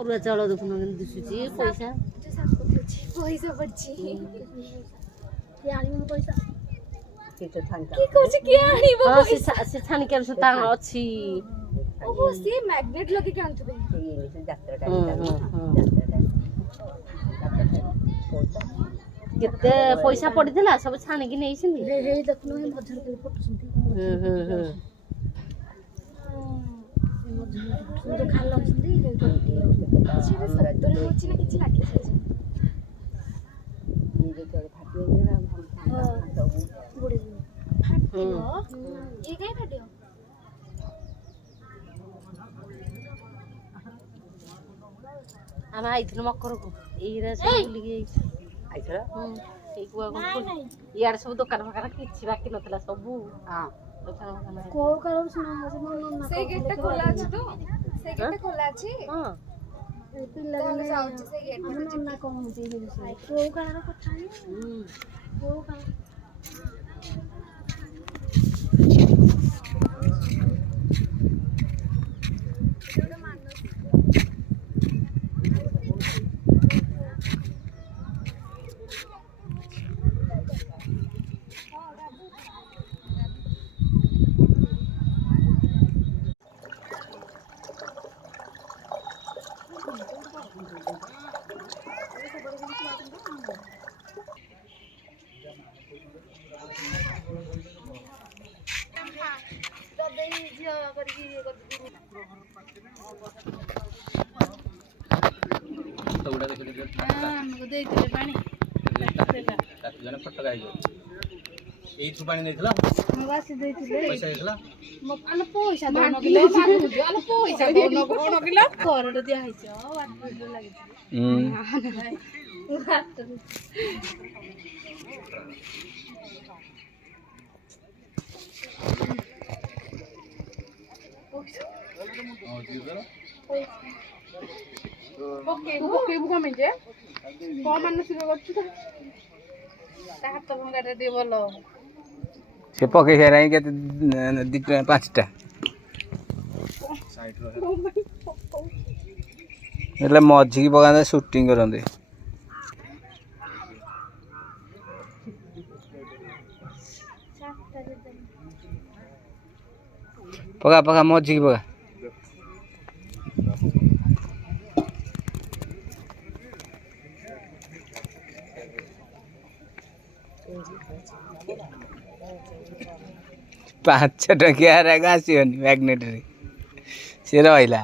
ଅରୁଆ ଚାଉଳ ଦେଖୁନ କେମିତି ଦିଶୁଛି ପଇସା ପଇସା ପଡିଛି କିଏ ଆଣିବ ପଇସା ସେ ଛାଣିକି ଆଣୁଛ ତା ଅଛି ଓହୋ ସିଏ ମ୍ୟାଗ୍ନେଟ ଲଗେଇକି ଆଣୁଥିବେ କେତେ ପଇସା ପଡିଥିଲା ସବୁ ଛାଣିକି ନେଇଛନ୍ତି ଦେଖୁନ ମଝିରେ ଫଟୁଛନ୍ତି ଖାଲ ଅଛନ୍ତି କିଛି ଲାଗିଛି ଆମେ ଆଇଥିଲୁ ମକରକୁ ଏଇରା ସବୁ ବୁଲିକି ଇଆଡେ ସବୁ ଦୋକାନ ଫୋକାନ କିଛି ବାକି ନଥିଲା ସବୁ କୋଉ କାଳ ସେଇ ଗେଟଟା ଖୋଲା ଅଛି ତ ସେଇ ଗେଟଟା ଖୋଲା ଅଛି ପିଲାମାନେ ଯାଉଛି ସେଇ ଗେଟ ଆମ ନନା କହୁଛି କୋଉ କାଳର କଥା କୋଉ କାଳ ଏଇଠୁ ପାଣି ଦେଇଥିଲା ବାସି ଦେଇଥିଲେ ପଇସା ଦେଇଥିଲା ଆଲୋ ପଇସା ଦଉନକିଲ ଆଲୋ ପଇସା ଦଉନ କଣ କିଲ କରଡ ଦିଆ ହେଇଛି ୱାଟର ଲାଗିଛି ପକେଇବୁ କମେ ଯେ କଣ ମାନସିକ କରୁଛୁ ତ ତା ହାତ ଭଙ୍ଗାଟା ଟିକେ ଭଲ ସେ ପକେଇ ସାରିଲାଣି କେତେ 5ଟା ହେଲେ ମଝିକି ପକାନ୍ତେ ସୁଟିଂ କରନ୍ତେ ପକା ମଝିକି ପକା $5 ଟଙ୍କିଆ ଆସିବନି ମ୍ୟାଗ୍ନେଟରେ ସେ ରହିଲା